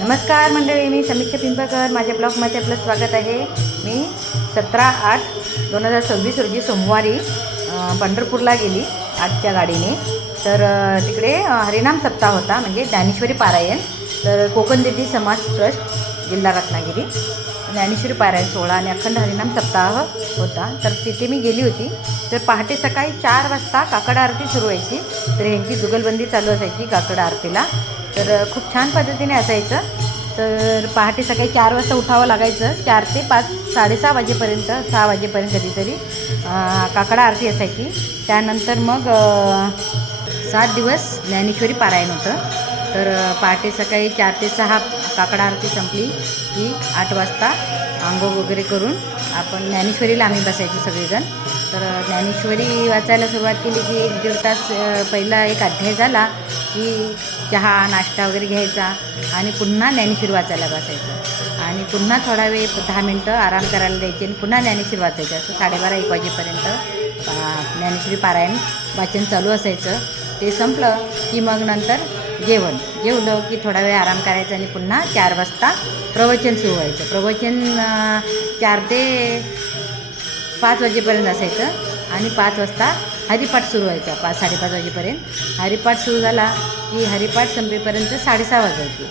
नमस्कार मंडळी, मी समीक्षा पिंपळकर. माझ्या ब्लॉगमध्ये आपलं स्वागत आहे. मी 17/8/2026 रोजी सोमवारी पंढरपूरला गेली आजच्या गाडीने. तर तिकडे हरिनाम सप्ताह होता, म्हणजे ज्ञानेश्वरी पारायण. तर कोकणदिंडी समाज ट्रस्ट जिल्हा रत्नागिरी ज्ञानेश्वरी पारायण सोहळा आणि अखंड हरिनाम सप्ताह होता. तर तिथे मी गेली होती. तर पहाटे सकाळी 4 वाजता काकड आरती सुरू व्हायची. तर ह्यांची जुगलबंदी चालू असायची काकड आरतीला. तर खूप छान पद्धतीने असायचं. तर पहाटे सकाळी 4 वाजता उठावं लागायचं. 4 ते 5 6:30 वाजेपर्यंत 6 वाजेपर्यंत कधीतरी काकडा आरती असायची. त्यानंतर मग 7 दिवस ज्ञानेश्वरी पारायण होतं. तर पहाटे सकाळी 4 ते 6 काकडा आरती संपली की 8 वाजता आंघोळ वगैरे करून आपण ज्ञानेश्वरीला आम्ही बसायचे सगळेजण. तर ज्ञानेश्वरी वाचायला सुरुवात केली की 1-1.5 तास पहिला एक अध्याय झाला की चहा नाश्ता वगैरे घ्यायचा आणि पुन्हा ज्ञानेश्वरी वाचायला बसायचं. आणि पुन्हा थोडा वेळ 10 मिनटं आराम करायला द्यायचे आणि पुन्हा ज्ञानेश्वरी वाचायचं. असं 12:30-1 वाजेपर्यंत ज्ञानेश्वरी पारायण वाचन चालू असायचं. ते संपलं की मग नंतर जेवलं की थोडा वेळ आराम करायचा आणि पुन्हा 4 वाजता प्रवचन सुरू व्हायचं. प्रवचन 4 ते 5 वाजेपर्यंत असायचं आणि 5 वाजता हरिपाठ सुरू व्हायचा. 5-5:30 वाजेपर्यंत हरिपाठ सुरू झाला की हरिपाठ संपेपर्यंत 6:30 वाजायचे.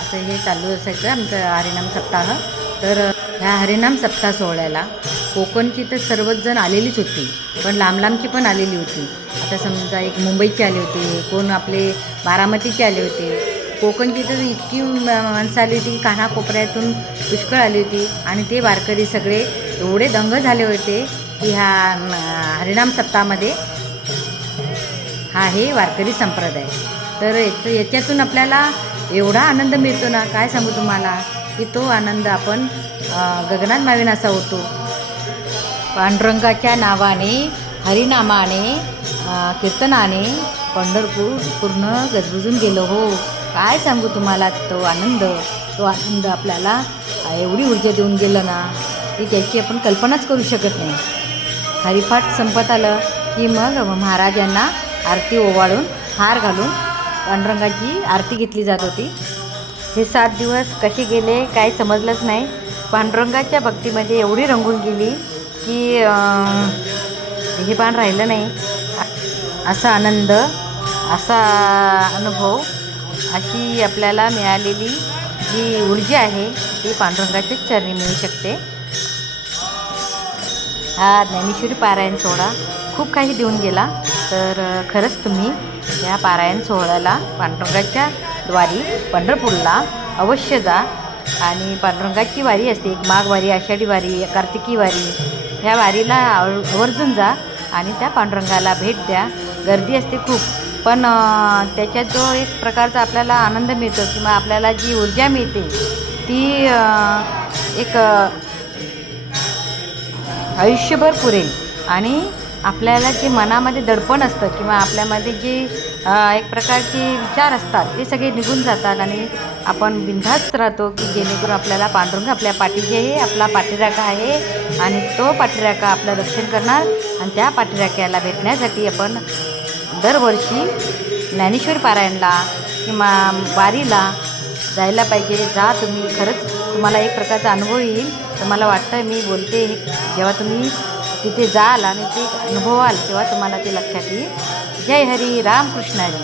असं हे चालू असायचं आमचं हरिनाम सप्ताह. तर ह्या हरिनाम सप्ताह सोहळ्याला कोकणची तर सर्वच जण आलेलीच होती, पण लांबची पण आलेली होती. आता समजा एक मुंबईचे आले होते, कोण आपले बारामतीचे आले होते. कोकणची तर इतकी माणसं आली होती की कानाकोपऱ्यातून पुष्कळ आली होती. आणि ते वारकरी सगळे एवढे दंग झाले होते की ह्या हरिनाम सप्ताहामध्ये हा हे वारकरी संप्रदाय. तर याच्यातून आपल्याला एवढा आनंद मिळतो ना, काय सांगू तुम्हाला, की तो आनंद आपण गगनात मावेन असा होतो. पांडुरंगाच्या नावाने हरिनामाने कीर्तनाने पंढरपूर पूर्ण गजबजून गेलो हो. काय सांगू तुम्हाला तो आनंद आपल्याला एवढी ऊर्जा देऊन गेलं ना की त्याची आपण कल्पनाच करू शकत नाही. हरिपाठ संपत आलं की मग महाराजांना आरती ओवाळून हार घालून पांडुरंगाची आरती घेतली जात होती. हे 7 दिवस कसे गेले काय समजलंच नाही. पांडुरंगाच्या भक्तीमध्ये एवढी रंगून गेली की हे पण राहिलं नाही. असा आनंद, असा अनुभव, अशी आपल्याला मिळालेली जी ऊर्जा आहे ती पांडुरंगाच्याच चरणी मिळू शकते. हा ज्ञानेश्वरी पारायण सोहळा खूप काही देऊन गेला. तर खरंच तुम्ही या पारायण सोहळ्याला पांडुरंगाच्या द्वारी पंढरपूरला अवश्य जा. आणि पांडुरंगाची वारी असते, एक माघ वारी, आषाढी वारी, कार्तिकी वारी. ह्या वारीला आवर्जून जा आणि त्या पांडुरंगाला भेट द्या. गर्दी असते खूप, पण त्याच्यात जो एक प्रकारचा आपल्याला आनंद मिळतो किंवा आपल्याला जी ऊर्जा मिळते ती एक आयुष्यभर पुरेल. आणि आपल्याला जे मनामध्ये दडपण असतं किंवा आपल्यामध्ये जे एक प्रकारचे विचार असतात ते सगळे निघून जातात आणि आपण बिनधास्त राहतो, की जेणेकरून आपल्याला पांडुरंग आपल्या पाठीशी आहे, आपला पाठीराखा आहे आणि तो पाठीराखा आपलं रक्षण करणार. आणि त्या पाठीराख्याला भेटण्यासाठी आपण दरवर्षी ज्ञानेश्वरी पारायणला किंवा वारीला जायला पाहिजे. जा तुम्ही, खरंच तुम्हाला एक प्रकारचा अनुभव येईल. तर मला वाटतं मी बोलते, जेव्हा तुम्ही तिथे जाल आणि ते अनुभवाल तेव्हा तुम्हाला ते लक्षात येईल. जय हरी, रामकृष्ण हरी.